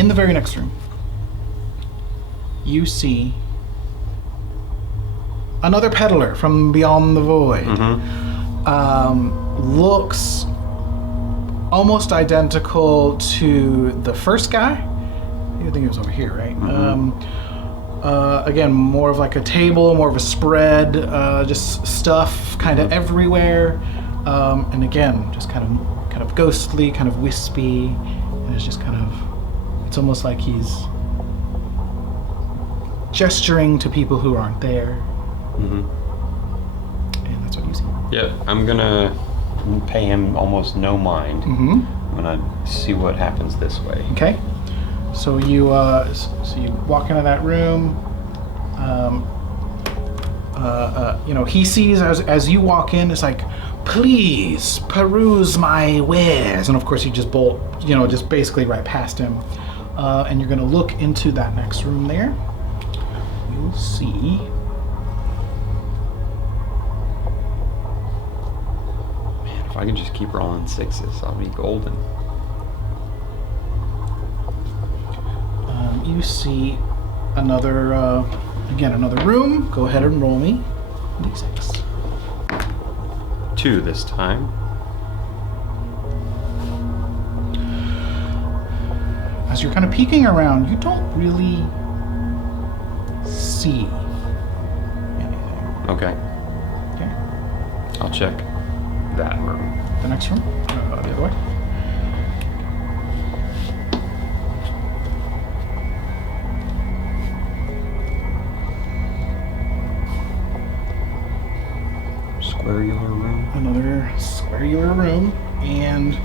In the very next room, you see another peddler from beyond the void. Looks almost identical to the first guy. I think he was over here, right? Again, more of like a table, more of a spread, just stuff kind of everywhere. And again, just kind of ghostly, kind of wispy, and it's just kind of, it's almost like he's gesturing to people who aren't there. And that's what you see. Yeah, I'm gonna pay him almost no mind. I'm gonna see what happens this way. Okay. So you walk into that room. He sees as you walk in, it's like, please peruse my wares, and of course you just bolt, just basically right past him, and you're gonna look into that next room there. You'll see. Man, if I can just keep rolling sixes, I'll be golden. You see another room. Go ahead and roll me d6. 2 this time. As you're kind of peeking around, you don't really see anything. Okay. Okay. I'll check that room. The next room? The other way? Squarular room. Another squarular room, and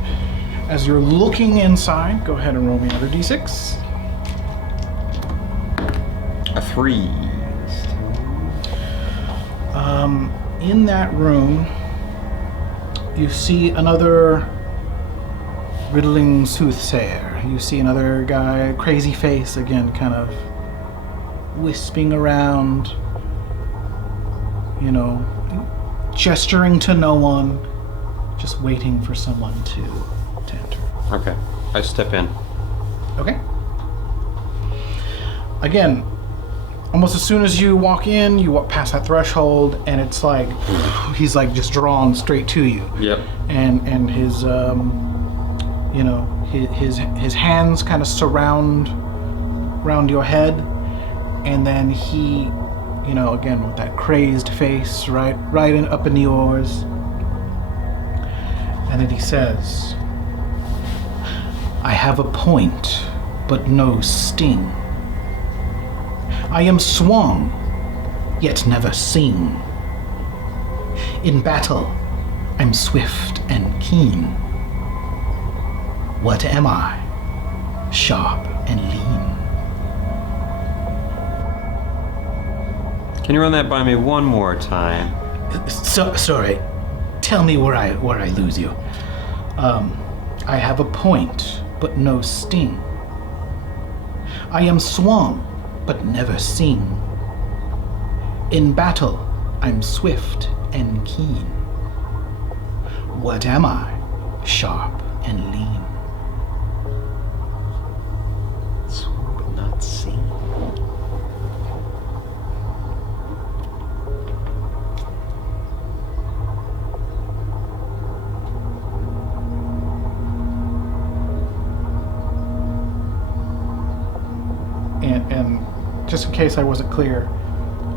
as you're looking inside, go ahead and roll me another d6. A 3. In that room, you see another riddling soothsayer. You see another guy, crazy face again, kind of wisping around, gesturing to no one, just waiting for someone to enter. Okay, I step in. Okay. Again, almost as soon as you walk in, you walk past that threshold, and it's like he's like just drawn straight to you. Yep. And his his hands kind of surround around your head, and then he, again with that crazed face, right up in yours, and then he says, "I have a point, but no sting. I am swung, yet never seen. In battle, I'm swift and keen. What am I? Sharp and lean." Can you run that by me one more time? Sorry. Tell me where I lose you. I have a point, but no sting. I am swung, but never seen. In battle, I'm swift and keen. What am I? Sharp and lean. Swung but not seen. And just in case I wasn't clear,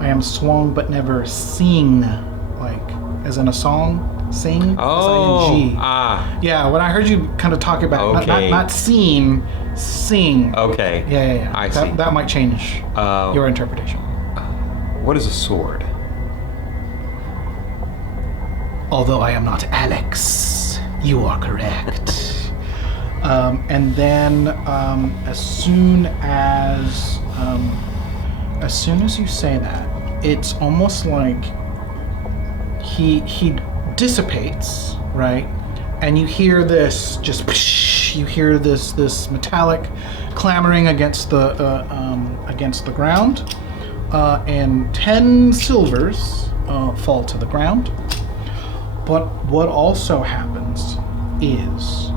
I am swung but never sing, like as in a song, sing. Oh, S-I-N-G. Yeah, when I heard you kind of talk about okay. not seen, sing. Okay. Yeah. I see. That might change your interpretation. What is a sword? Although I am not Alex, you are correct. And then as soon as you say that, it's almost like he dissipates, right? And you hear this this metallic clamoring against the ground, and 10 silvers fall to the ground. But what also happens is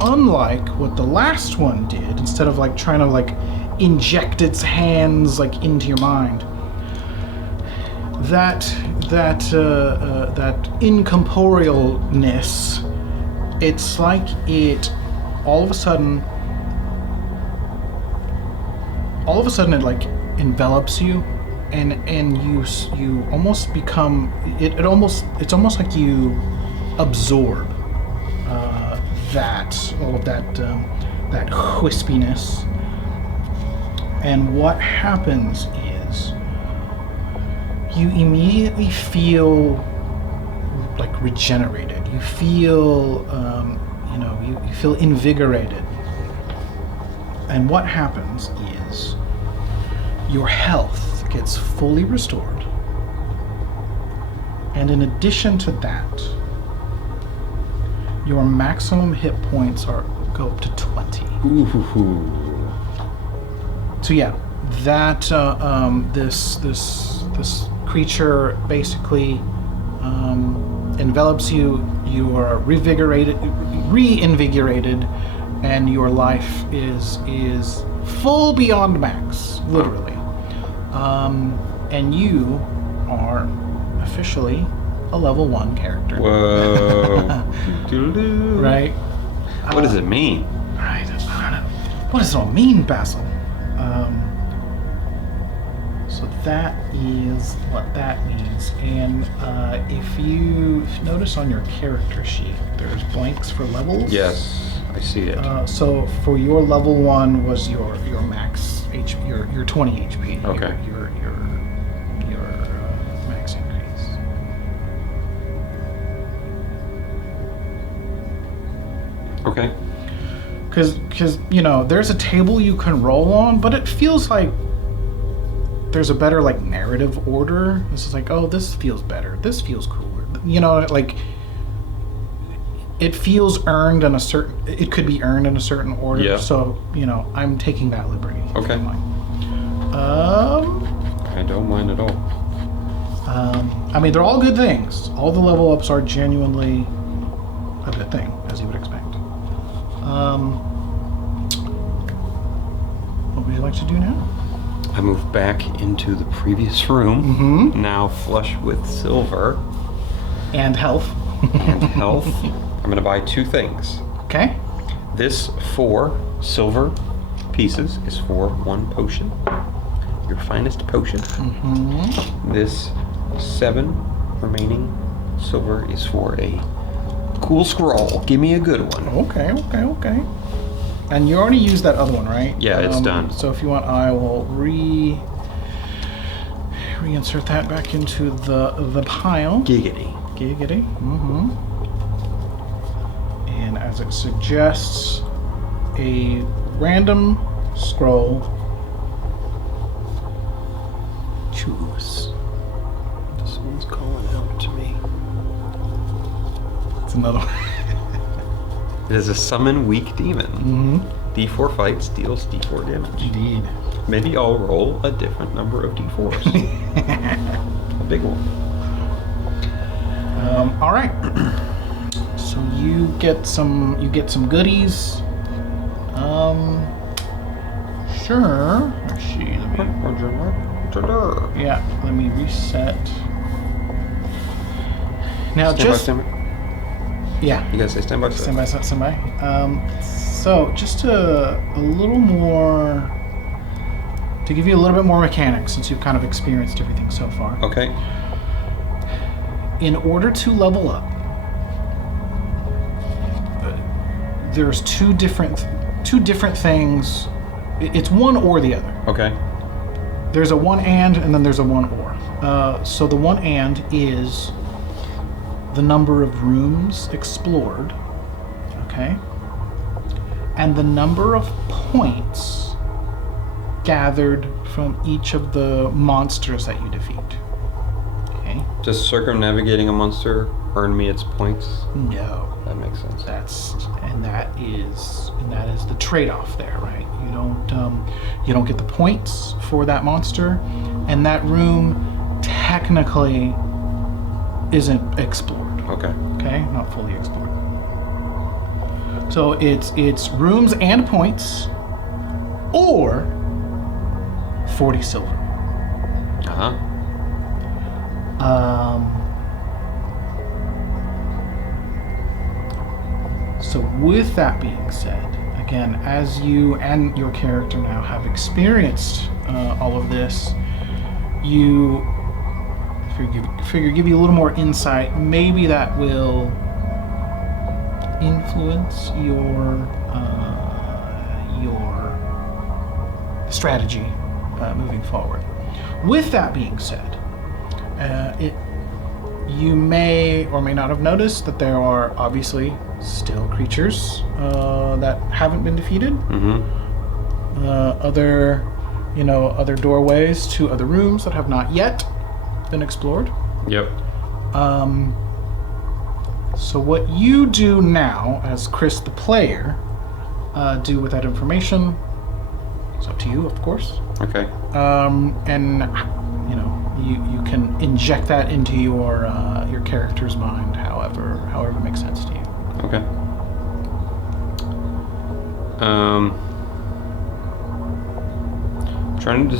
unlike what the last one did, instead of like trying to like inject its hands like into your mind, that incorporealness, it's like it all of a sudden it like envelops you, and you almost become it's almost like you absorb all of that wispiness. And what happens is you immediately feel like regenerated. You feel you feel invigorated. And what happens is your health gets fully restored. And in addition to that, your maximum hit points go up to 20. Ooh. So yeah, that this creature basically envelops you. You are reinvigorated, and your life is full beyond max, literally. And you are officially a level 1 character. Whoa. Right? What does it mean? Right. I don't know. What does it all mean, Basil? So that is what that means. And if you notice on your character sheet, there's blanks for levels. Yes, I see it. So for your level 1 was your max HP, your 20 HP. Okay. Your max increase. Okay. Because there's a table you can roll on, but it feels like there's a better like narrative order. This is like, oh, this feels better. This feels cooler. Like it feels earned in a certain. It could be earned in a certain order. Yeah. So I'm taking that liberty. Okay. I don't mind at all. I mean, they're all good things. All the level ups are genuinely a good thing, as you would expect. What would you like to do now? I move back into the previous room, now flush with silver. And health. And health. I'm going to buy 2 things. Okay. This 4 silver pieces is for 1 potion. Your finest potion. This 7 remaining silver is for a cool scroll. Give me a good one. Okay. And you already used that other one, right? Yeah, it's done. So if you want, I will reinsert that back into the pile. Giggity. And as it suggests, a random scroll. Choose. This one's calling out to me. It's another one. It is a summon weak demon. D4 fights deals D4 damage. Indeed. Maybe I'll roll a different number of D4s. A big one. All right. So you get some goodies. Sure. Let's see. Yeah. Let me reset. Now Stand by. Yeah. You guys say stand by. Stand by. So just a little more to give you a little bit more mechanics, since you've kind of experienced everything so far. Okay. In order to level up, there's two different things. It's one or the other. Okay. There's a one and then there's a one or. So the one and is the number of rooms explored, okay, and the number of points gathered from each of the monsters that you defeat. Okay. Does circumnavigating a monster earn me its points? No. That makes sense. That is the trade-off there, right? You don't get the points for that monster, and that room technically isn't explored. Okay. Okay, not fully explored. So it's rooms and points, or 40 silver. So with that being said, again, as you and your character now have experienced all of this, you figure give you a little more insight. Maybe that will influence your strategy moving forward. With that being said, you may or may not have noticed that there are obviously still creatures that haven't been defeated. Other doorways to other rooms that have not yet been explored. Yep. So what you do now, as Chris the player, do with that information, it's up to you, of course. Okay. And you can inject that into your character's mind, however it makes sense to you. Okay. Trying to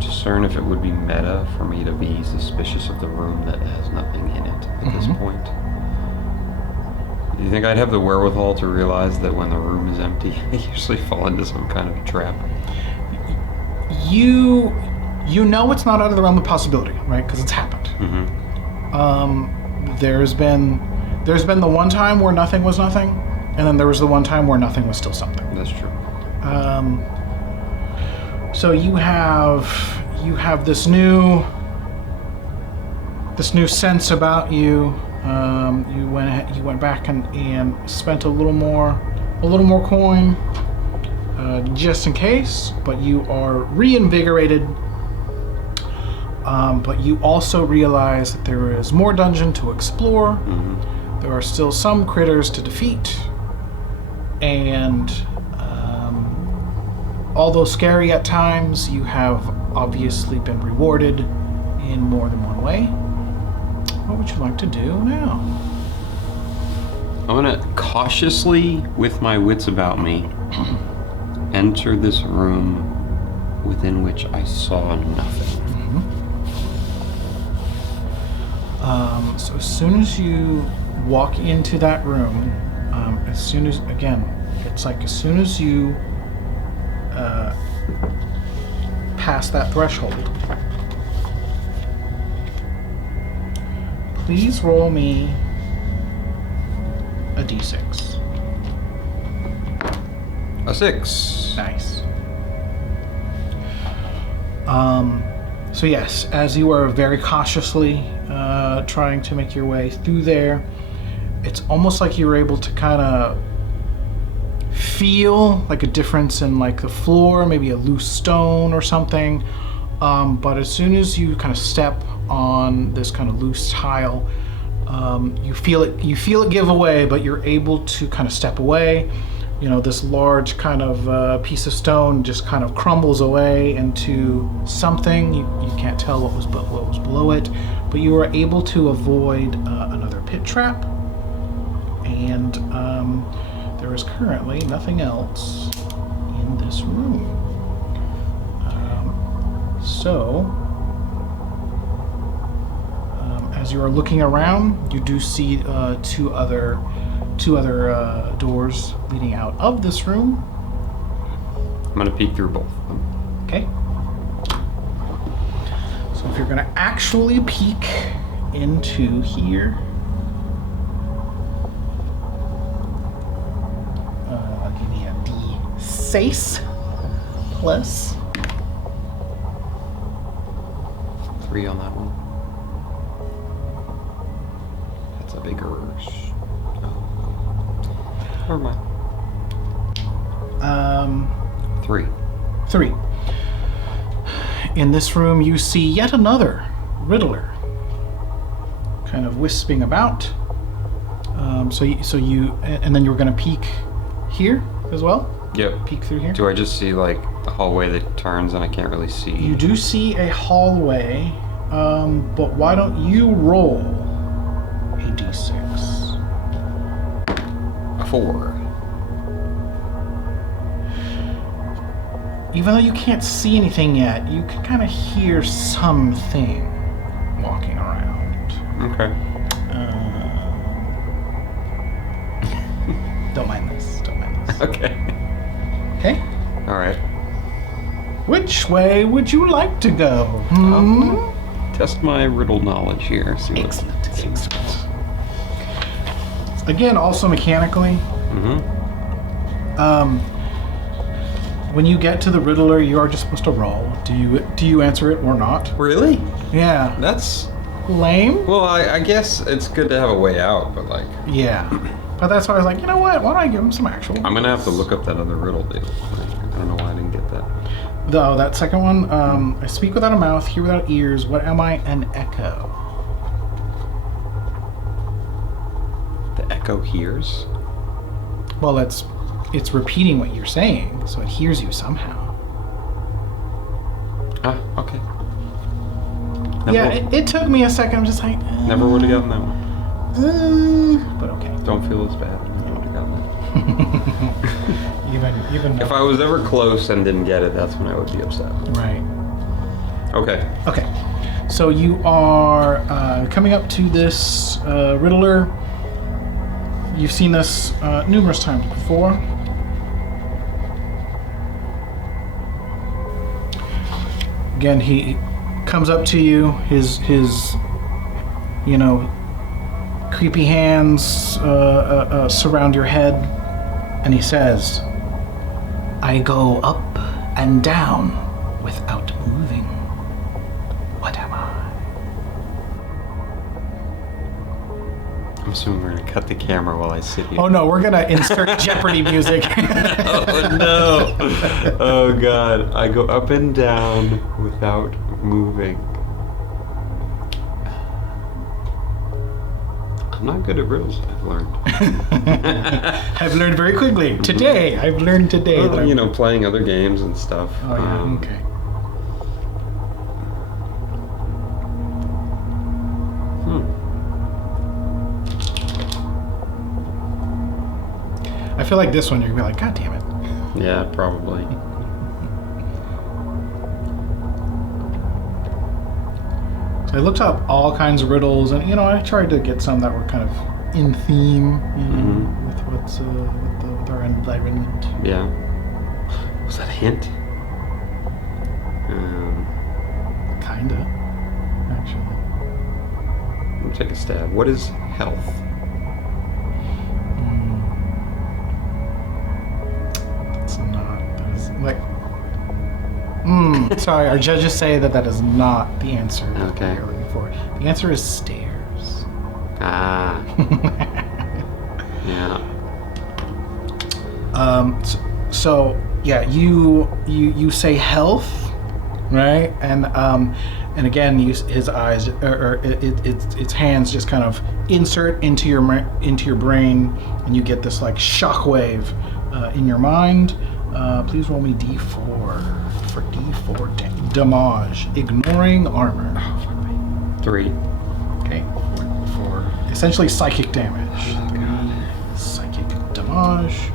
discern if it would be meta for me to be suspicious of the room that has nothing in it at this point. Do you think I'd have the wherewithal to realize that when the room is empty, I usually fall into some kind of trap? You know it's not out of the realm of possibility, right? Because it's happened. There's been the one time where nothing was nothing, and then there was the one time where nothing was still something. That's true. So you have this new sense about you. You went back and spent a little more coin, just in case. But you are reinvigorated. But you also realize that there is more dungeon to explore. There are still some critters to defeat, and although scary at times, you have obviously been rewarded in more than one way. What would you like to do now? I'm gonna cautiously, with my wits about me, enter this room within which I saw nothing. So as soon as you walk into that room, as soon as you pass that threshold, please roll me a d6. A 6. Nice. So yes, as you are very cautiously trying to make your way through there, it's almost like you were able to kind of feel like a difference in like the floor, maybe a loose stone or something. But as soon as you kind of step on this kind of loose tile, you feel it give away, but you're able to kind of step away. This large kind of piece of stone just kind of crumbles away into something. You can't tell what was below it, but you were able to avoid another pit trap, and there is currently nothing else in this room. As you are looking around, you do see two other doors leading out of this room. I'm gonna peek through both of them. Okay. So if you're gonna actually peek into here, give me a D6 plus 3 on that one. That's a bigger. Never mind. 3. 3. In this room, you see yet another Riddler, kind of wisping about. So you, and then you were going to peek here as well. Yep. Peek through here. Do I just see like a hallway that turns and I can't really see? You do see a hallway, but why don't you roll a d6? A 4. even though you can't see anything yet, you can kind of hear something walking around. Okay. Don't mind this. Okay. Okay. All right. Which way would you like to go? Test my riddle knowledge here. See what Excellent. Again, also mechanically. When you get to the riddler, you are just supposed to roll. Do you answer it or not? Really? Yeah. That's Lame? well. I guess it's good to have a way out, but like. Yeah. But that's why I was like, you know what? Why don't I give him some actual? I'm gonna have to look up that other riddle deal. I don't know why I didn't get that. That second one. I speak without a mouth, hear without ears. What am I? An echo. The echo hears. Well, it's repeating what you're saying, so it hears you somehow. Ah, okay. It took me a second. I'm just like. Never would have gotten that one. But okay. Don't feel as bad. Never would have gotten that. even. If I was ever close and didn't get it, that's when I would be upset. Right. Okay. Okay. So you are coming up to this riddler. You've seen this numerous times before. Again, he comes up to you. His creepy hands surround your head, and he says, "I go up and down without moving. What am I?" I'm assuming we're gonna cut the camera while I sit here. Oh no, we're gonna insert Jeopardy music. Oh no! Oh god! I go up and down without moving. I'm not good at riddles, I've learned. I've learned very quickly. Today, I've learned today. Well, playing other games and stuff. Oh yeah, okay. I feel like this one you're gonna be like, God damn it. Yeah, probably. So I looked up all kinds of riddles, and I tried to get some that were kind of in theme with what's with our environment. Yeah. Was that a hint? Kinda, actually. Let me take a stab. What is health? That's not. That is like. Sorry, our judges say that is not the answer that Okay. you're looking for. The answer is stairs. Ah. Yeah. So yeah, you say health, right? And again, his eyes or its hands just kind of insert into your brain, and you get this like shockwave in your mind. Please roll me D4 for D4 damage, ignoring armor. 3. Okay, for essentially psychic damage. Psychic damage.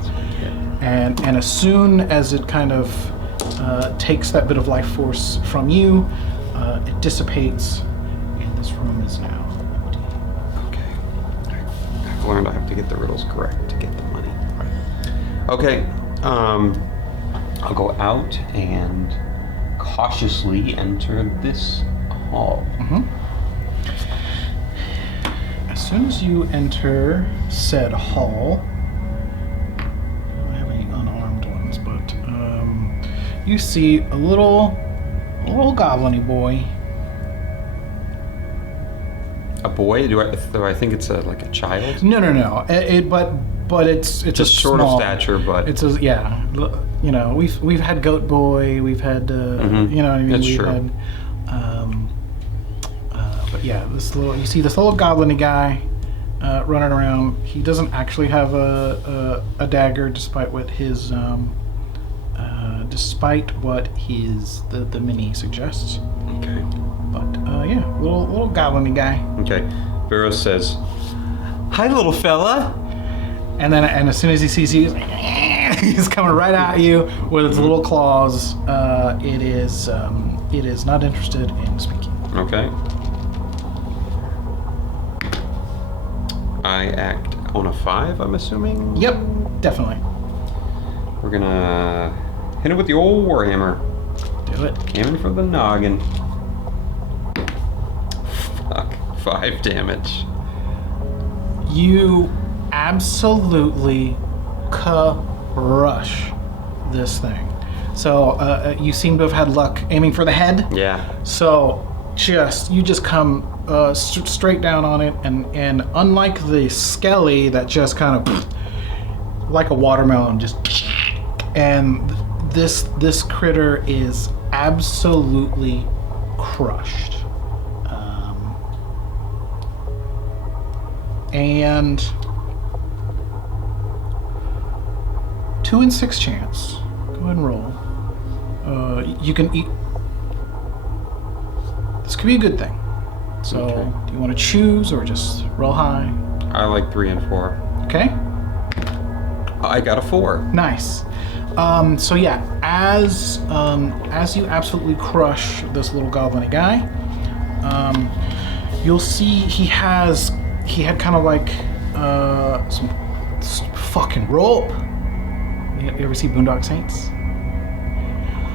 And as soon as it kind of takes that bit of life force from you, it dissipates, and this room is now empty. Okay. I've learned I have to get the riddles correct to get the money. Okay. I'll go out and cautiously enter this hall. As soon as you enter said hall, I don't have any unarmed ones, but you see a little goblin-y boy. A boy? Do I think it's like a child? No. But it's Just a short small, of stature, but it's we've had Goat Boy, we've had what I mean. That's we've true. Had, but yeah, you see this little goblin-y guy running around. He doesn't actually have a dagger, despite what the mini suggests. Okay. But yeah, little goblin-y guy. Okay. Veros says, "Hi, little fella." And as soon as he sees you, he's like, He's coming right at you with its little claws. It is not interested in speaking. Okay. I act on a 5, I'm assuming? Yep, definitely. We're gonna hit it with the old warhammer. Do it. Aiming for the noggin. Fuck. 5 damage. You absolutely crush this thing. So you seem to have had luck aiming for the head. Yeah. So you just come straight down on it, and unlike the skelly that just kind of like a watermelon, just and this critter is absolutely crushed. And 2 in 6 chance. Go ahead and roll. You can eat. This could be a good thing. So, Okay. do you want to choose or just roll high? I like 3 and 4. Okay. I got a 4. Nice. So yeah, as you absolutely crush this little goblin guy, you'll see he had kind of like some fucking rope. You ever see Boondock Saints?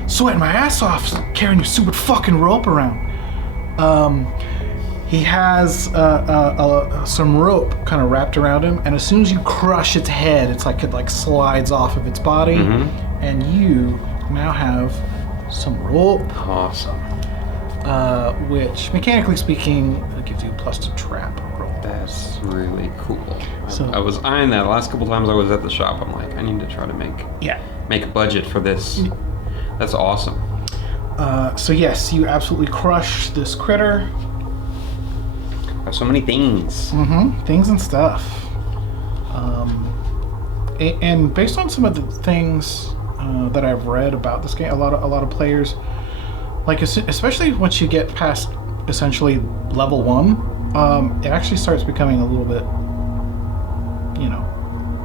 Sweating my ass off carrying a stupid fucking rope around. He has some rope kind of wrapped around him, and as soon as you crush its head, it's like it like slides off of its body, and you now have some rope. Awesome. Which, mechanically speaking, gives you a plus to trap roll. That's really cool. So- I was eyeing that last couple times I was at the shop. I'm like, I need to try to make a budget for this. That's awesome. So yes, you absolutely crush this critter. I have so many things. Things and stuff. And based on some of the things that I've read about this game, a lot of players, like especially once you get past essentially level 1, it actually starts becoming a little bit,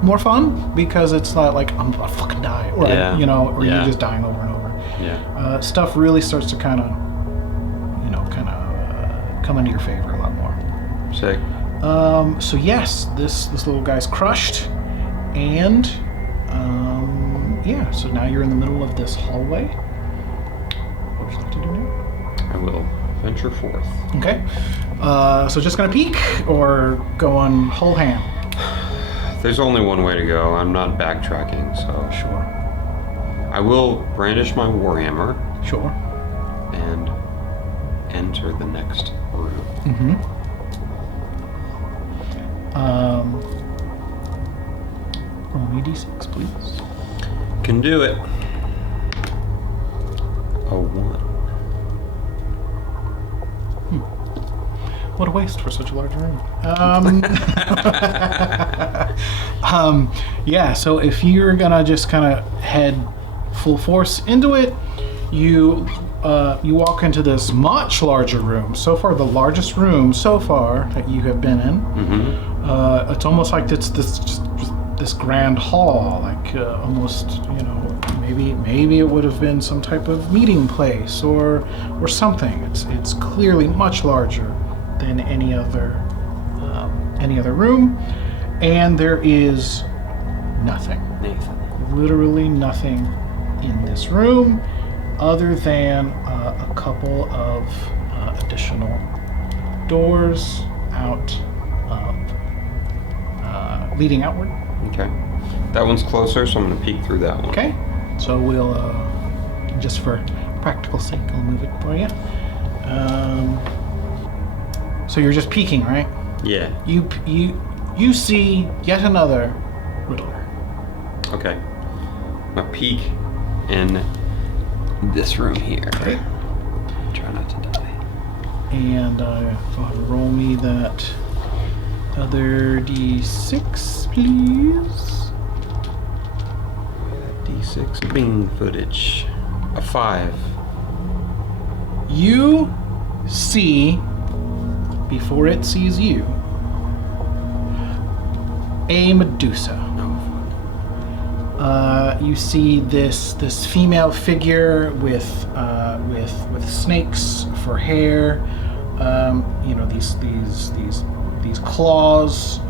more fun, because it's not like I'm about to fucking die, or you're just dying over and over. Yeah. Stuff really starts to kind of come into your favor a lot more. Sick. So yes, this little guy's crushed, and so now you're in the middle of this hallway. What would you like to do now? I will venture forth. Okay. So just gonna peek or go on whole ham? There's only one way to go. I'm not backtracking, so Sure. I will brandish my warhammer Sure. and enter the next room. Roll me d6, please. Can do it. A 1. What a waste for such a large room. So if you're gonna just kind of head full force into it, you walk into this much larger room. So far, the largest room so far that you have been in. It's almost like it's this grand hall, like almost, maybe it would have been some type of meeting place or something. It's clearly much larger than any other room, and there is nothing. Nathan. Literally nothing in this room, other than a couple of additional doors leading outward. Okay. That one's closer, so I'm going to peek through that one. Okay, so we'll just for practical sake, I'll move it for you. So you're just peeking, right? Yeah. You see yet another riddler. Okay. I'm going to peek in this room here. Okay. Try not to die. And go ahead and roll me that other d6, please. D6 Bing footage. A 5. You see, before it sees you, a Medusa. Oh, you see this female figure with snakes for hair. You know, these claws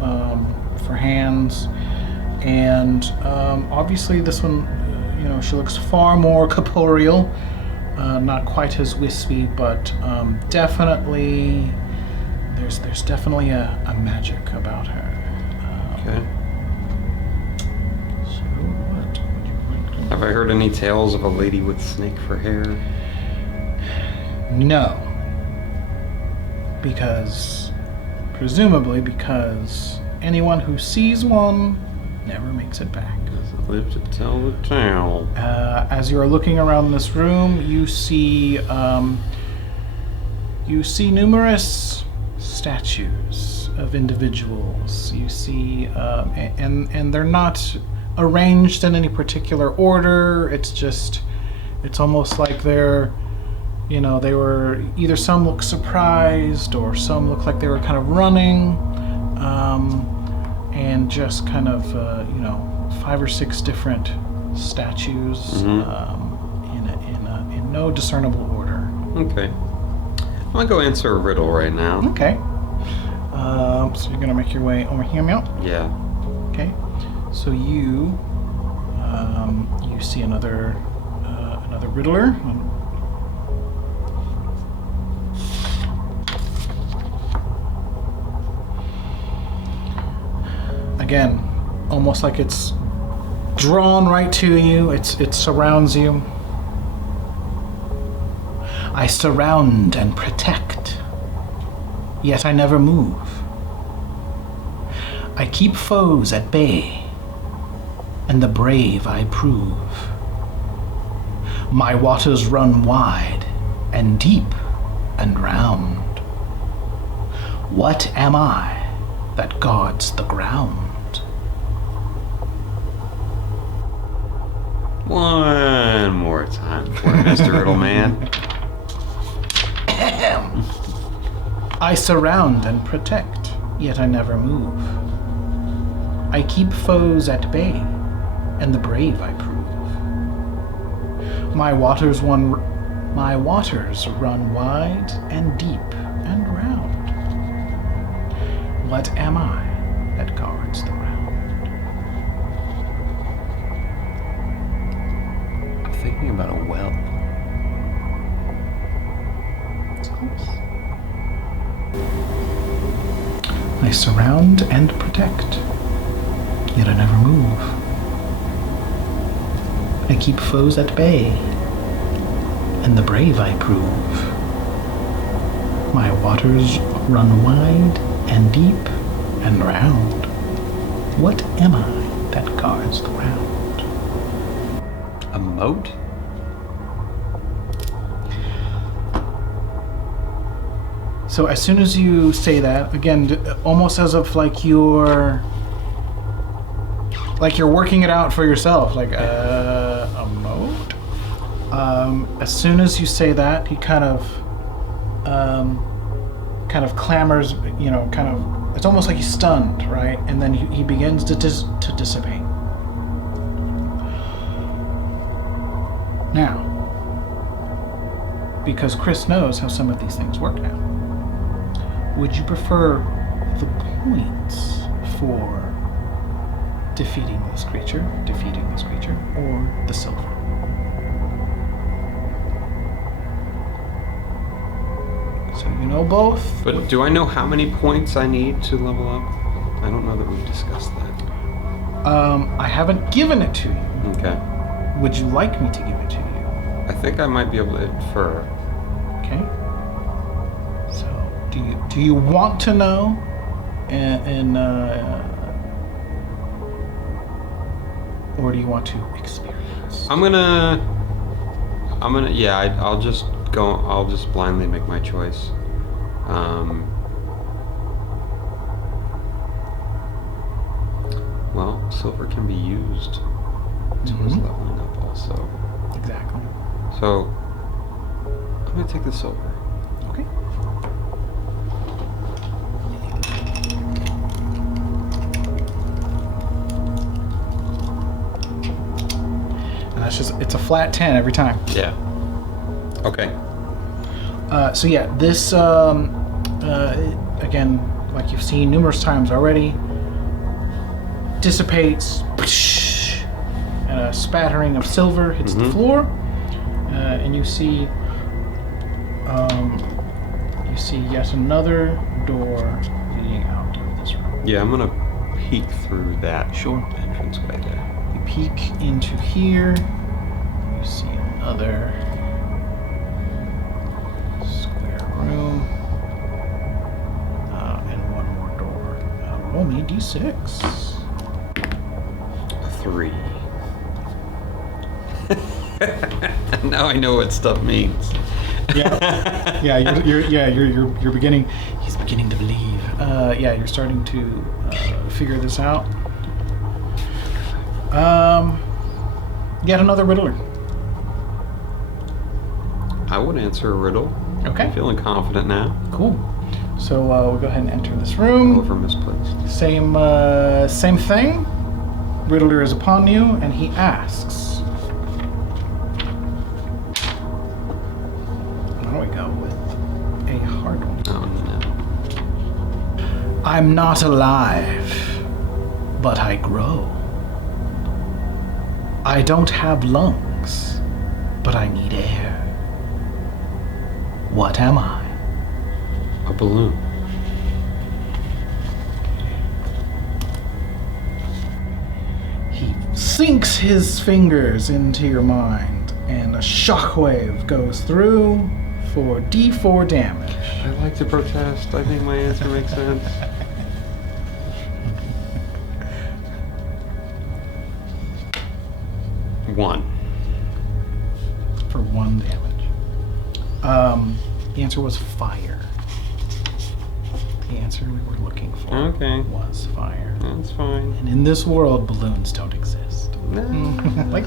for hands, and obviously this one, you know, she looks far more corporeal, not quite as wispy, but definitely there's definitely a magic about her. Okay. So what would you like to Have I heard any tales of a lady with snake for hair? No. Presumably because anyone who sees one never makes it back. Doesn't live to tell the tale. As you are looking around this room, you see numerous statues of individuals. You see, and they're not arranged in any particular order. It's almost like they're, you know, they were either some look surprised or some look like they were kind of running, and just kind of, you know, 5 or 6 different statues in no discernible order. Okay. I'm gonna go answer a riddle right now. Okay. So you're gonna make your way over here, Mel? Yeah. Okay. So you see another riddler. Again, almost like it's drawn right to you. It surrounds you. I surround and protect, yet I never move. I keep foes at bay, and the brave I prove. My waters run wide and deep and round. What am I that guards the ground? One more time for Mr. Riddle Man. I surround and protect, yet I never move. I keep foes at bay, and the brave I prove. My waters run wide and deep and round. What am I that guards the ground? I'm thinking about a well. I surround and protect, yet I never move. I keep foes at bay, and the brave I prove. My waters run wide and deep and round. What am I that guards the ground? A moat? So as soon as you say that, again, almost as if like you're working it out for yourself, like a moat. As soon as you say that, he kind of clambers, you know, it's almost like he's stunned, right? And then he begins to dissipate. Now, because Chris knows how some of these things work now, would you prefer the points for defeating this creature, or the silver? So you know both. But do I know how many points I need to level up? I don't know that we've discussed that. I haven't given it to you. Okay. Would you like me to give it to you? I think I might be able to infer. Okay. So do you want to know? Or do you want to experience? I'll just blindly make my choice. Well, silver can be used towards leveling up also. Exactly. So, I'm gonna take the silver. Okay. it's a flat 10 every time. Yeah. Okay. So yeah, this again, like you've seen numerous times already, dissipates, and a spattering of silver hits the floor, and you see yet another door leading out of this room. Yeah, I'm gonna peek through that entranceway there. You peek into here. You see another square room, and one more door. Roll me d6. 3. Now I know what stuff means. You're beginning. He's beginning to believe. You're starting to figure this out. Yet another riddler. I would answer a riddle. Okay. I'm feeling confident now. Cool. So we'll go ahead and enter this room. Over misplaced. Same thing. Riddler is upon you, and he asks. Why don't we go with a hard one? Oh no. I'm not alive, but I grow. I don't have lungs, but I need air. What am I? A balloon. He sinks his fingers into your mind, and a shockwave goes through for D4 damage. I'd like to protest. I think my answer makes sense. One. For 1 damage. The answer was fire. The answer we were looking for was fire. That's fine. And in this world, balloons don't exist. Like,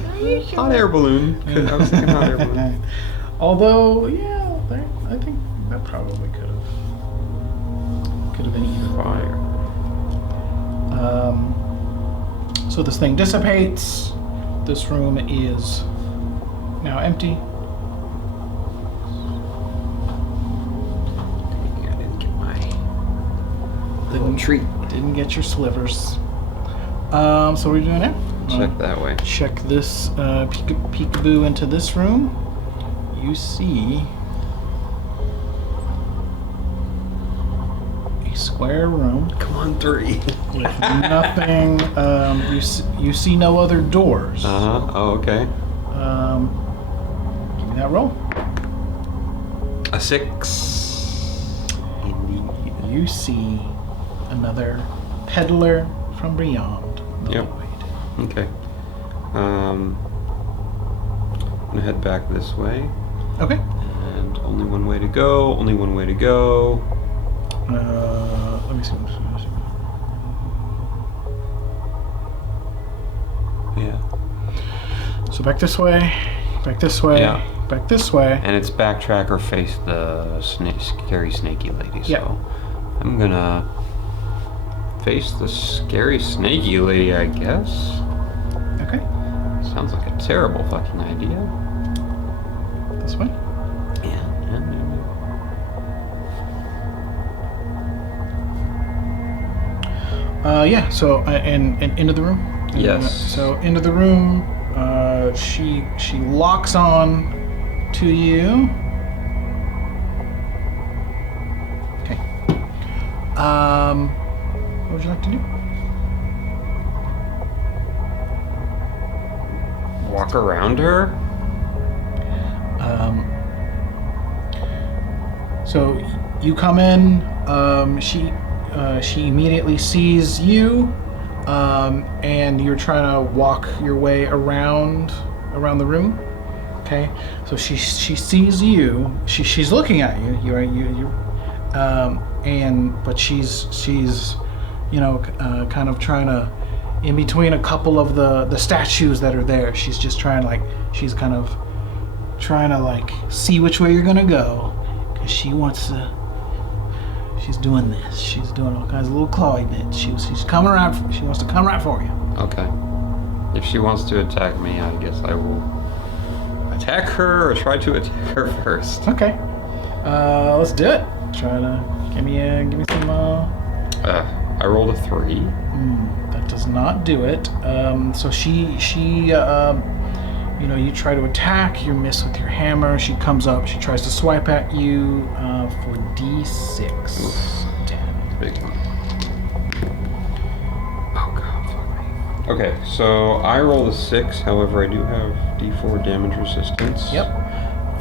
hot air balloon. I was thinking hot air balloon. Although, yeah, I think that probably could have been either Fire. So this thing dissipates. This room is now empty. I didn't get my little treat. Didn't get your slivers. So what are you doing now? Check that way. Check this peekaboo into this room. You see a square room. Come on, 3. With nothing. You see no other doors. Oh, okay. Give me that roll. A 6. Indeed. You see another peddler from beyond the Yep. void. Okay. I'm gonna head back this way. Okay. And only one way to go. Only one way to go. Let me see. Yeah. So back this way. Back this way. Yeah. Back this way. And it's backtrack or face the scary snaky lady. So Yeah. I'm gonna face the scary snaky lady, I guess. Okay. Sounds like a terrible fucking idea. This way. Yeah. So and into the room. Yes. So into the room. She locks on to you. Okay. What would you like to do? Walk around her? So you come in. She immediately sees you, and you're trying to walk your way around the room. Okay. So she sees you. She's looking at you. But she's kind of trying to, in between a couple of the statues that are there. She's just trying to see which way you're gonna go, because she wants to. She's doing this. She's doing all kinds of little clawing bits. She's coming right. She wants to come right for you. Okay. If she wants to attack me, I guess I will attack her or try to attack her first. Okay. Let's do it. Try to give me some. I rolled a 3. That does not do it. So she you try to attack. You miss with your hammer. She comes up. She tries to swipe at you for D6. Oof. Damn. Big one. Oh god, fuck me. Okay, so I rolled a 6. However, I do have D4 damage resistance. Yep.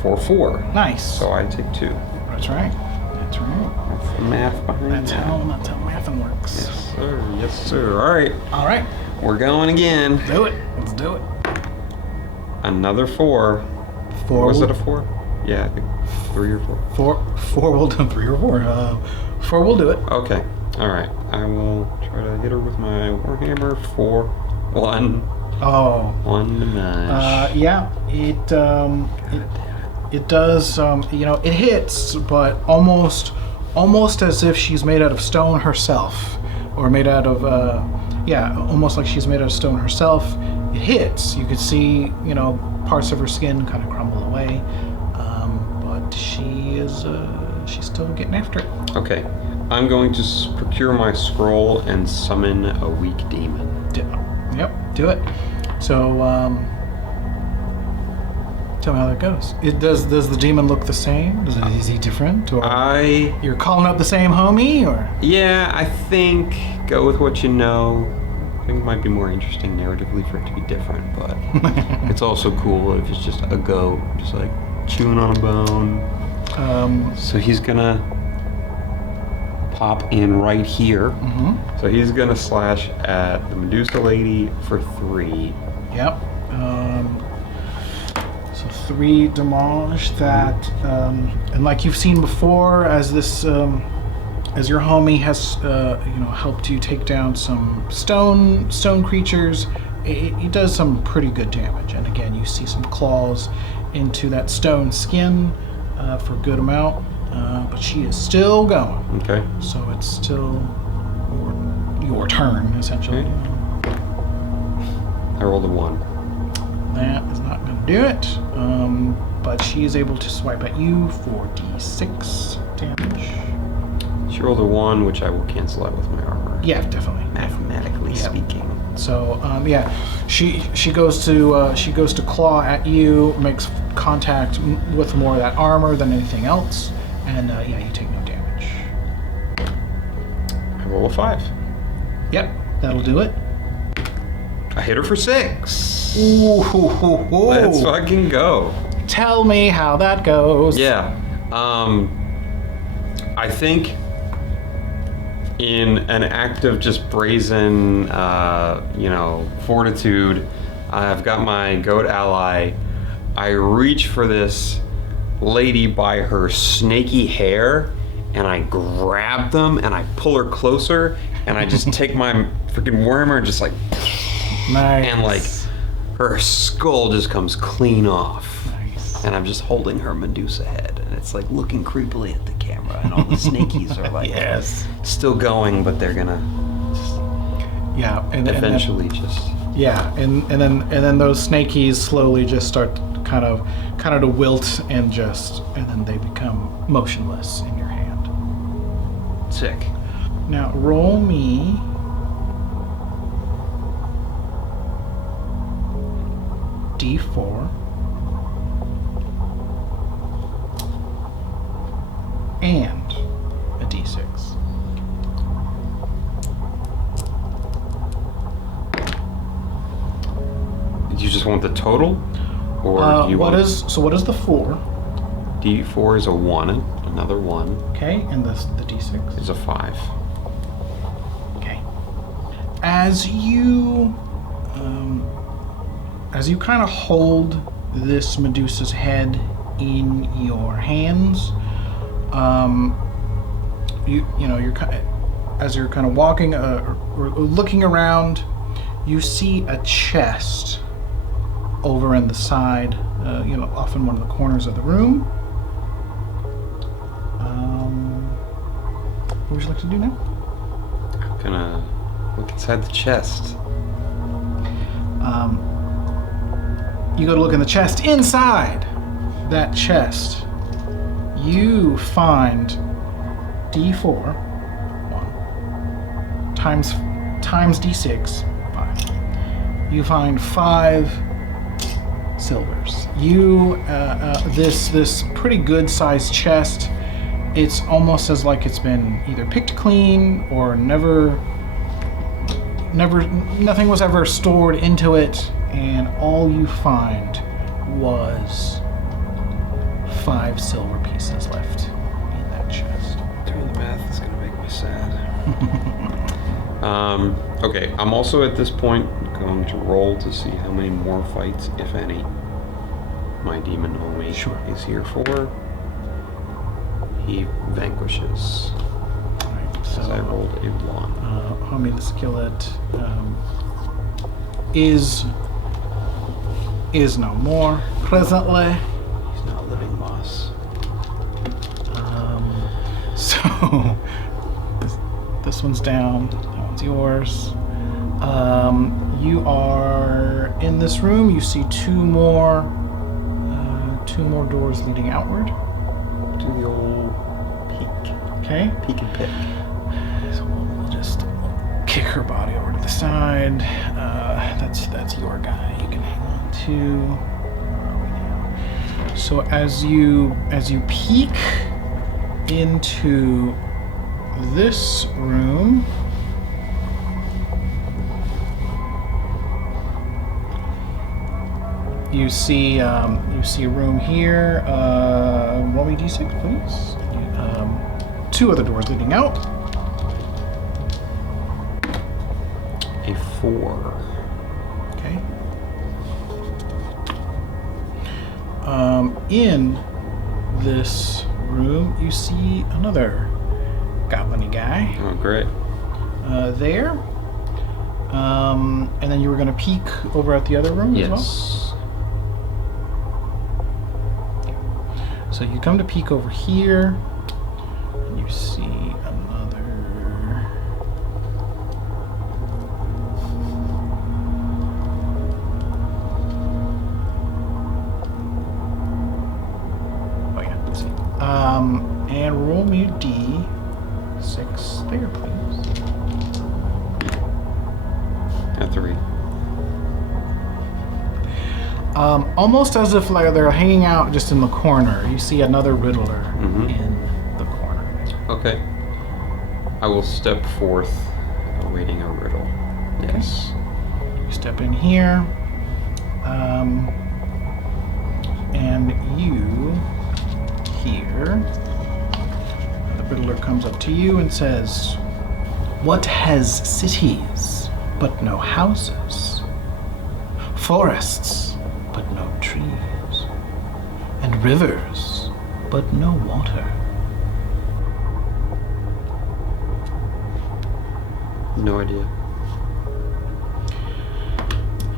For 4. Nice. So I take 2. That's right. That's right. That's the math behind That's that. how mathing works. Yes, sir. Yes, sir. All right. All right. We're going again. Do it. Let's do it. Another 4. 4. Was it a 4? Yeah, I think 3 or 4. 4 will do 3 or 4. 4 will do it. Okay. All right. I will try to hit her with my warhammer for 1. Oh. 1 damage. Yeah. It does. It hits, but almost as if she's made out of stone herself, or made out of almost like she's made out of stone herself. It hits. You could see, parts of her skin kind of crumble away, but she's still getting after it. Okay. I'm going to procure my scroll and summon a weak demon. Yep, do it. So, tell me how that goes. Does the demon look the same? Is he different? Or you're calling up the same homie, or? Yeah, I think go with what you know. I think it might be more interesting narratively for it to be different, but it's also cool if it's just a goat, just like chewing on a bone. So he's gonna pop in right here. Mm-hmm. So he's gonna slash at the Medusa lady for 3. Yep. So 3 damage. That, and like you've seen before, as this, as your homie has, helped you take down some stone creatures, it does some pretty good damage. And again, you see some claws into that stone skin for a good amount. But she is still going. Okay. So it's still your turn, essentially. Okay. I rolled a 1. That is not going to do it. But she is able to swipe at you for D6 damage. She rolled a 1, which I will cancel out with my armor. Yeah, definitely. Mathematically speaking. So she goes to claw at you, makes contact with more of that armor than anything else, and you take no damage. I roll a 5. Yep, that'll do it. I hit her for 6. Ooh, Let's fucking go. Tell me how that goes. Yeah. I think in an act of just brazen, fortitude, I've got my goat ally. I reach for this lady by her snaky hair, and I grab them, and I pull her closer, and I just take my freaking warhammer and just like... Nice. And like, her skull just comes clean off. Nice. And I'm just holding her Medusa head, and it's like looking creepily at the camera, and all the snakies are like still going, but they're gonna and eventually and then those snakies slowly just start kind of to wilt and then they become motionless in your hand. sick. Now roll me D4 and a D6. You just want the total, or do you what want is the 4? D4 is a 1, another 1 Okay, and the D6 is a 5. Okay. As you kind of hold this Medusa's head in your hands, as you're kind of walking or looking around, you see a chest over in the side, off in one of the corners of the room. What would you like to do now? I'm gonna look inside the chest. You go to look in the chest. Inside that chest, you find D4, 1, times D6, 5. You find 5 silvers. You, this pretty good sized chest, it's almost as like it's been either picked clean or nothing was ever stored into it, and all you find was 5 silver pieces left in that chest. Doing the math is gonna make me sad. Okay, I'm also at this point going to roll to see how many more fights, if any, my demon homie is here for. He vanquishes. Alright, so as I rolled a 1. homie the skillet is no more presently. He's now a living moss. So this one's down. That one's yours. You are in this room. You see two more doors leading outward. To the old peak. Okay. Peek and pick. So we'll just kick her body over to the side. That's your guy. You can hang on to. Where are we now? So as you peek into this room, you see a room here. Roll me d6, please. 2 other doors leading out. A 4. Okay. In this room, you see another goblin-y guy. Oh, great. There. And then you were going to peek over at the other room as well? So you come to peek over here, and you see another... Oh yeah, let's see. And roll me a D6 there, please. A 3. Almost as if like they're hanging out just in the corner. You see another riddler in the corner. Okay. I will step forth, awaiting a riddle. Yes. You step in here, and you hear the riddler comes up to you and says, "What has cities but no houses? Forests but no trees, and rivers but no water?" No idea.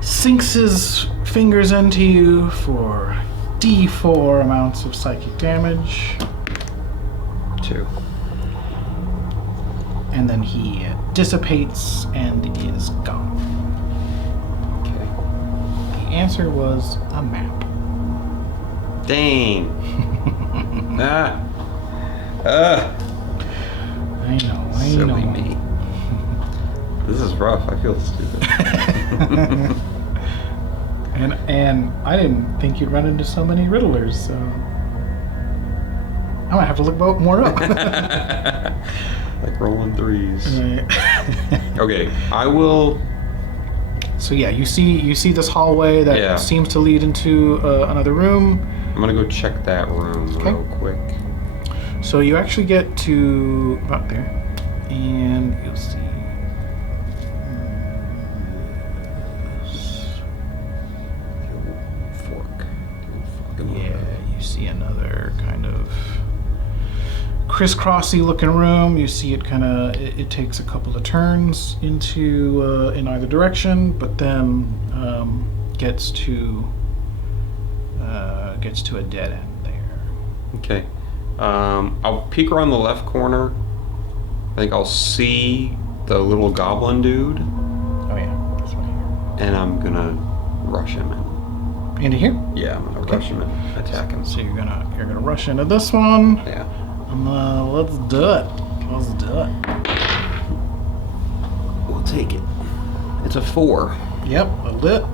Sinks his fingers into you for D4 amounts of psychic damage, 2. and then he dissipates and is gone. Okay. The answer was a map. Dang. I know. Silly me. This is rough. I feel stupid. And I didn't think you'd run into so many riddlers, so I might have to look more up. Like rolling 3s. Right. Okay, I will. So yeah, you see this hallway that seems to lead into another room. I'm gonna go check that room real quick. So you actually get to about there, and you'll see. Yeah, you see another kind of crisscrossy looking room. You see it kind of, it takes a couple of turns into in either direction, but then gets to a dead end there. Okay. I'll peek around the left corner. I think I'll see the little goblin dude. Oh yeah, this one here. And I'm gonna rush him in. Into here? Yeah, I'm gonna rush him and attack him. So you're gonna rush into this one. Yeah. And let's do it. Let's do it. We'll take it. It's a 4. Yep, a lit.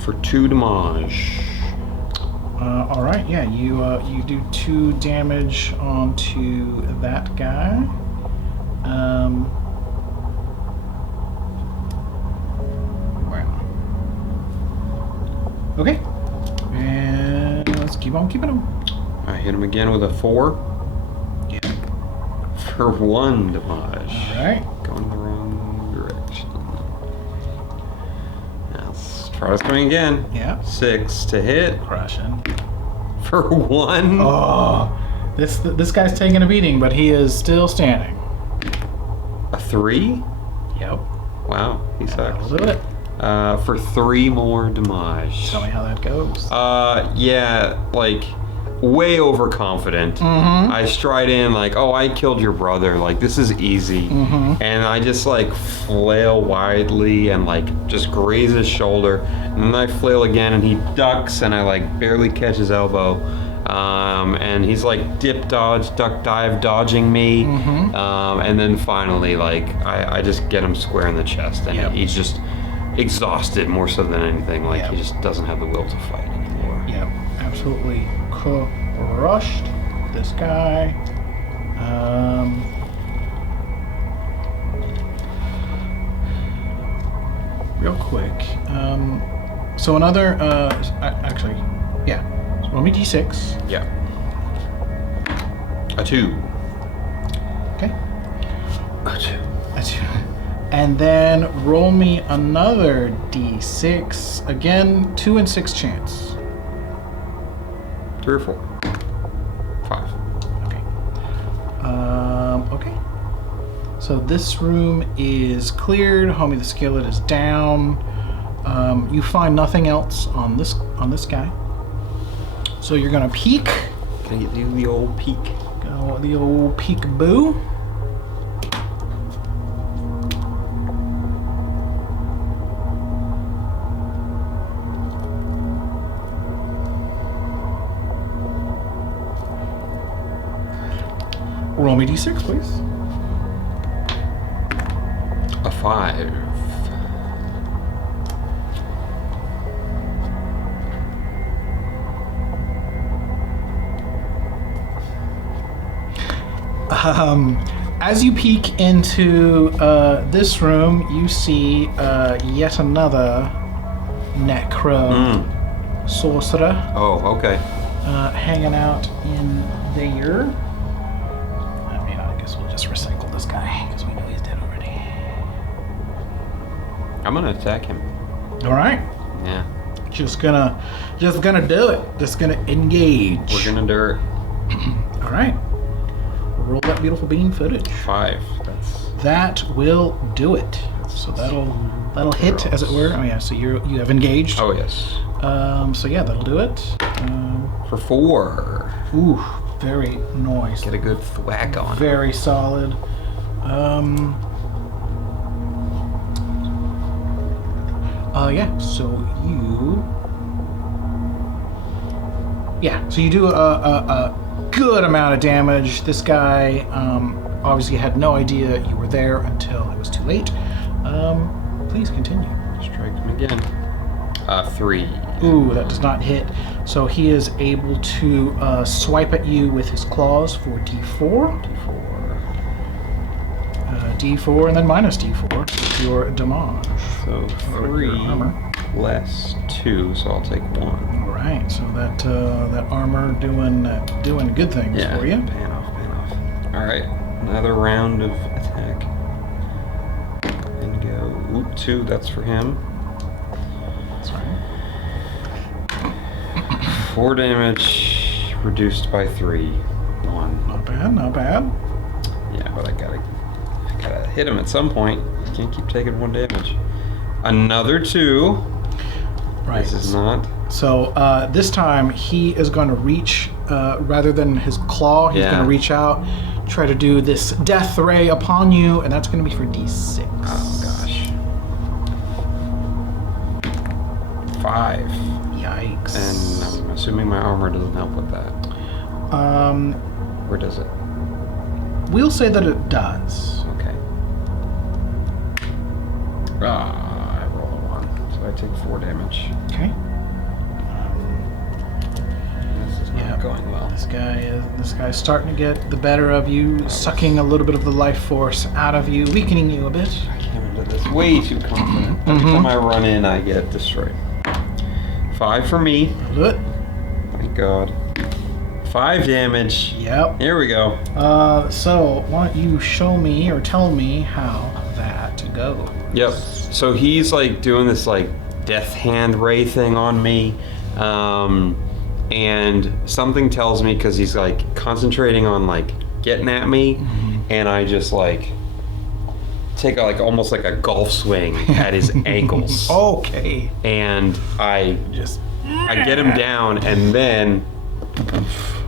For 2 damage. All right, yeah, you do 2 damage onto that guy. Wow. Okay, and let's keep on keeping him. I hit him again with a 4. Yeah. For 1 damage. All right. Going the wrong direction. Now let's try to swing again. Yeah. 6 to hit. Crushing. For 1. Oh, this guy's taking a beating, but he is still standing. A 3? Yep. Wow, he sucks. That'll do it. For 3 more damage. Tell me how that goes. Yeah, like, way overconfident. Mm-hmm. I stride in like, oh, I killed your brother. Like, this is easy. Mm-hmm. And I just, like, flail widely and, like, just graze his shoulder. And then I flail again, and he ducks, and I, like, barely catch his elbow. And he's, like, dip, dodge, duck, dive, dodging me. Mm-hmm. And then finally, like, I just get him square in the chest. And Yep. he's just exhausted more so than anything. Like, Yep. he just doesn't have the will to fight anymore. Yep, absolutely crushed this guy. Real quick. So another, actually, yeah. So roll me d6. Yeah. A 2. Okay. A 2. And then roll me another d6. Again, 2 and 6 chance. 3 or 4. 5. Okay. Okay. So this room is cleared. Homie the Skillet is down. You find nothing else on this guy. So you're gonna peek. Can you do the old peek? Go the old peek-a-boo. Roll me d6, please. A 5. As you peek into this room, you see yet another necro sorcerer Oh, okay. hanging out in there. I mean, I guess we'll just recycle this guy because we know he's dead already. I'm gonna attack him. All right, Yeah. just gonna do it. Just gonna engage. We're gonna do it. All right. Roll that beautiful bean footage. 5. That will do it. So that'll hit, as it were. Oh yeah. So you have engaged. Oh, yes. So yeah, that'll do it. For 4. Ooh, very nice. Get a good thwack on. Very solid. Yeah. So you do a good amount of damage. This guy obviously had no idea you were there until it was too late. Please continue. Strike him again. 3. Ooh, that does not hit. So he is able to swipe at you with his claws for D4. D4 and then minus D4 for your damage. So 3 armor. less 2, so I'll take 1. All right, so that armor doing good things for you. Pan off. All right, another round of attack. And go. Oop, 2. That's for him. That's right. 4 damage, reduced by 3. 1. Not bad. Not bad. Yeah, but I gotta hit him at some point. I can't keep taking 1 damage. Another 2. Right. This is not. So this time he is going to reach, rather than his claw, he's going to reach out, try to do this death ray upon you, and that's going to be for D6. Oh gosh. 5. Yikes. And I'm assuming my armor doesn't help with that. Or does it? We'll say that it does. Okay. I roll a 1, so I take 4 damage. Okay. This is not going well. This guy's starting to get the better of you, sucking a little bit of the life force out of you, weakening you a bit. I came into this way too confident. Every time I run in, I get destroyed. 5 for me. Good. Thank God. 5 damage. Yep. Here we go. So why don't you show me or tell me how that goes? Yep. So he's like doing this like death hand ray thing on me. And something tells me, because he's like concentrating on like getting at me, and I just like take almost like a golf swing at his ankles. Okay. And I get him down, and then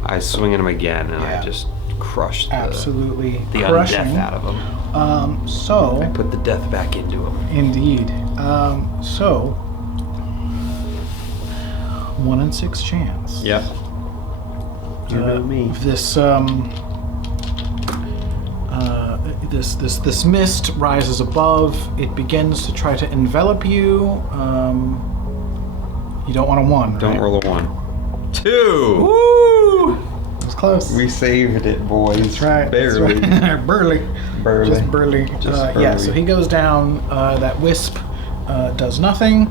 I swing at him again, and I just crush the crushing undeath out of him. So I put the death back into him. Indeed. So 1 in 6 chance. Yep. You know me. This mist rises above. It begins to try to envelop you. You don't want a 1, right? Don't roll a 1. 2. Woo! It was close. We saved it, boys. That's right. Barely. That's right. Burly. Just burly. Barely. Yeah, so he goes down. That wisp does nothing.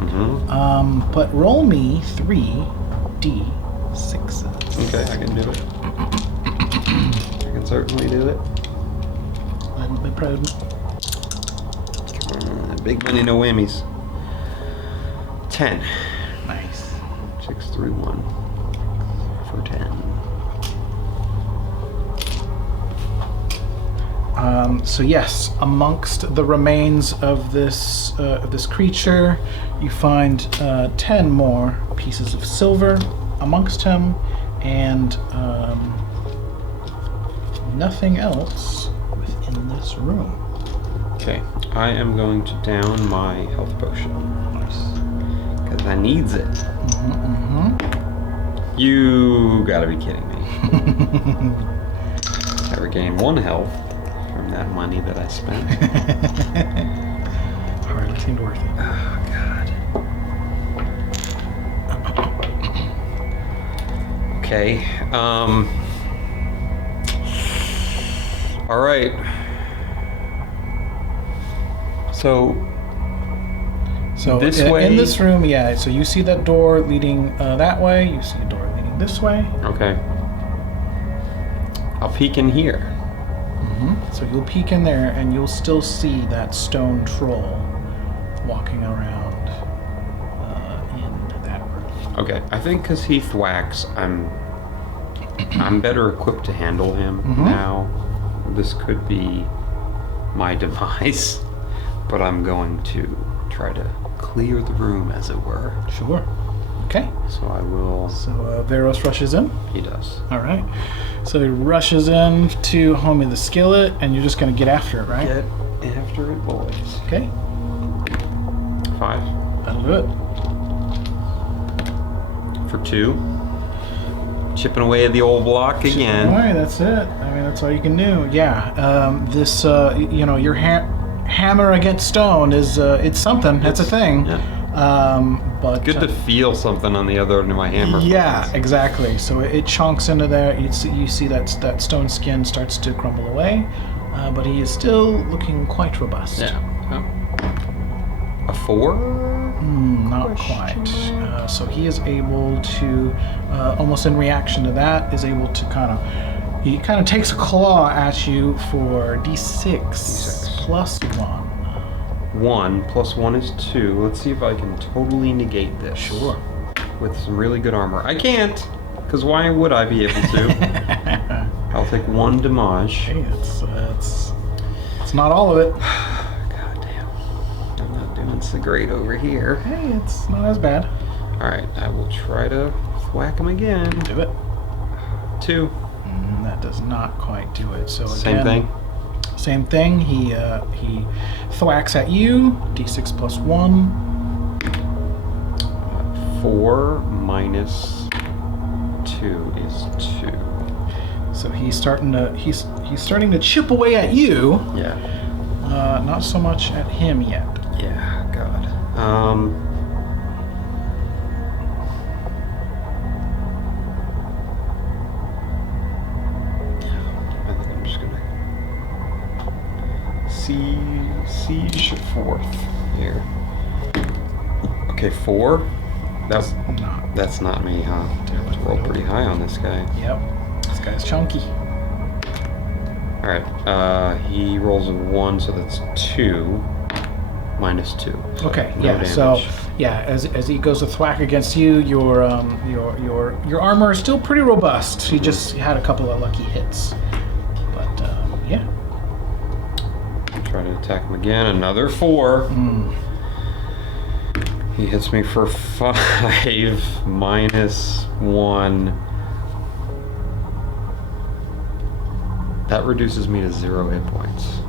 But roll me 3d6s. Okay, I can do it. I can certainly do it. I'm proud. Big money, no whammies. 10. Nice. 6, 3, 1. For 10. So yes, amongst the remains of this creature, you find 10 more pieces of silver amongst him, and nothing else within this room. Okay, I am going to down my health potion. Because I needs it. You gotta be kidding me. I regained 1 health from that money that I spent. Hardly seemed worth it. Oh, God. Okay, all right. So this way, in this room, yeah. So you see that door leading that way. You see a door leading this way. Okay. I'll peek in here. So you'll peek in there, and you'll still see that stone troll walking around in that room. Okay, I think because he thwacks, I'm better equipped to handle him now. This could be my demise, but I'm going to try to clear the room, as it were. Sure. Okay. So I will. So Veros rushes in. He does. All right. So he rushes in to Homie the Skillet, and you're just going to get after it, right? Get after it, boys. Okay. 5. That'll do it. For 2. Chipping away at the old block again. All right, that's it. I mean, that's all you can do. Yeah. This, your hammer against stone is, it's something. That's a thing. Yeah. But Good to feel something on the other end of my hammer. Yeah, exactly. So it chunks into there. You see that stone skin starts to crumble away, but he is still looking quite robust. Yeah. A 4? Not quite. So he is able to, almost in reaction to that, is able to he kind of takes a claw at you for D6 plus 1. 1 plus 1 is 2. Let's see if I can totally negate this. Sure. With some really good armor. I can't, because why would I be able to? I'll take 1 damage. Hey, it's not all of it. God damn. I'm not doing so great over here. Hey, it's not as bad. Alright, I will try to whack him again. Do it. 2. That That does not quite do it. So again, Same thing? Same thing. He thwacks at you. D6 plus 1. 4 minus 2 is 2. So he's starting to chip away at you. Yeah. Not so much at him yet. Yeah, God. I think I'm just gonna siege 4th here. Okay, 4. That's not me, huh? Let's roll pretty high on this guy. Yep. This guy's chunky. All right. He rolls a 1, so that's 2 minus 2. So Okay. no Yeah. damage. So yeah, as he goes to thwack against you, your armor is still pretty robust. He just had a couple of lucky hits, but yeah. Try to attack him again. Another 4. He hits me for 5 minus 1. That reduces me to 0 hit points.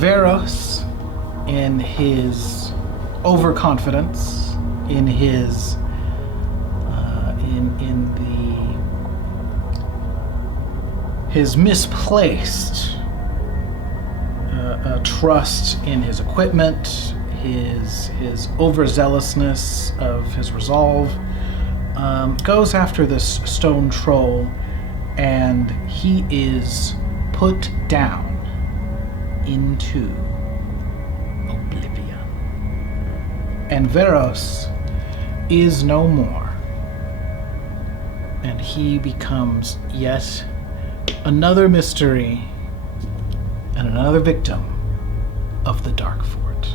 Veros, in his overconfidence, in his his misplaced trust in his equipment, his overzealousness of his resolve, goes after this stone troll, and he is put down into oblivion. And Veros is no more. And he becomes yet another mystery and another victim of the Dark Fort.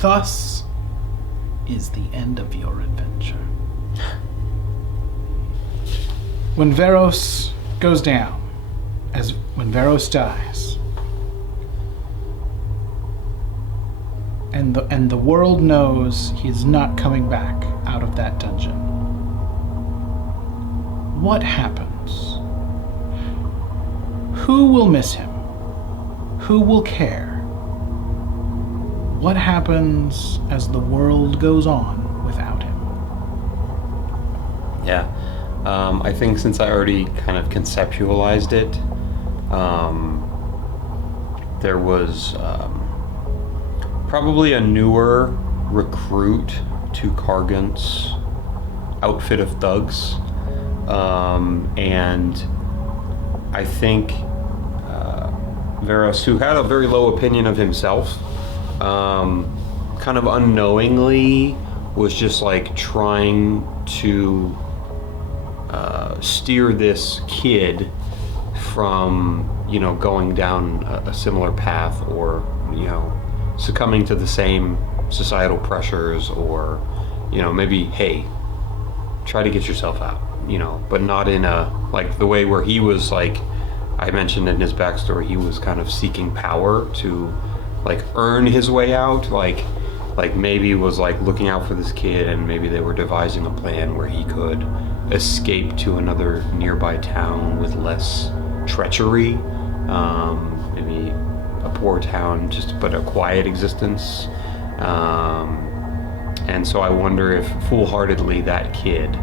Thus is the end of your adventure. When Veros goes down, when Veros dies, and the world knows he is not coming back out of that dungeon, what happens? Who will miss him? Who will care? What happens as the world goes on without him? Yeah. I think since I already kind of conceptualized it, there was probably a newer recruit to Kargunt's outfit of thugs. And I think Veros, who had a very low opinion of himself, kind of unknowingly was just like trying to steer this kid from, going down a similar path, or, succumbing to the same societal pressures, or, maybe, hey, try to get yourself out, but not in a, like, the way where he was, like, I mentioned in his backstory, he was kind of seeking power to, like, earn his way out, like maybe was, like, looking out for this kid, and maybe they were devising a plan where he could escape to another nearby town with less treachery, maybe a poor town, but a quiet existence. And so I wonder if foolhardily that kid,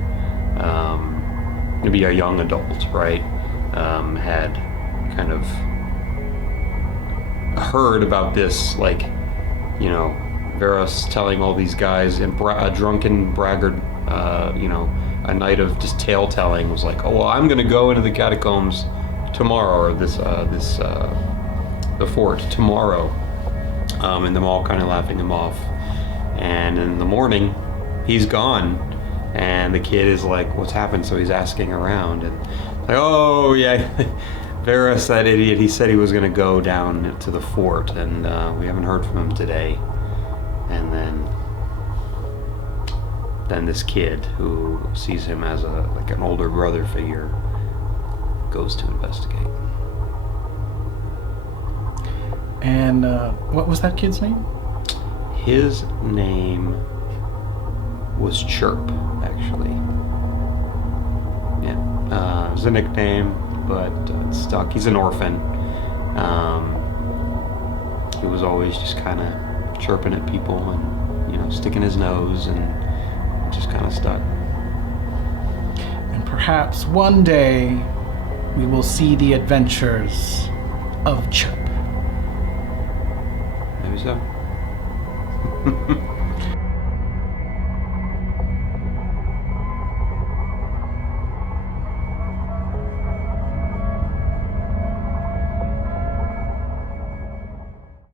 maybe a young adult, right, had kind of heard about this, like, Veros telling all these guys, and a drunken braggart, a night of just tale telling, was like, oh, well, I'm going to go into the catacombs tomorrow, or the fort tomorrow, and them all kind of laughing him off. And in the morning, he's gone, and the kid is like, what's happened? So he's asking around, and like, oh yeah, Veros, that idiot, he said he was going to go down to the fort, and we haven't heard from him today. And then this kid, who sees him as an older brother figure, goes to investigate. And what was that kid's name? His name was Chirp, actually. Yeah, it was a nickname, but it stuck. He's an orphan. He was always just kind of chirping at people and, you know, sticking his nose, and it just kind of stuck. And perhaps one day we will see the adventures of Chirp. Maybe so.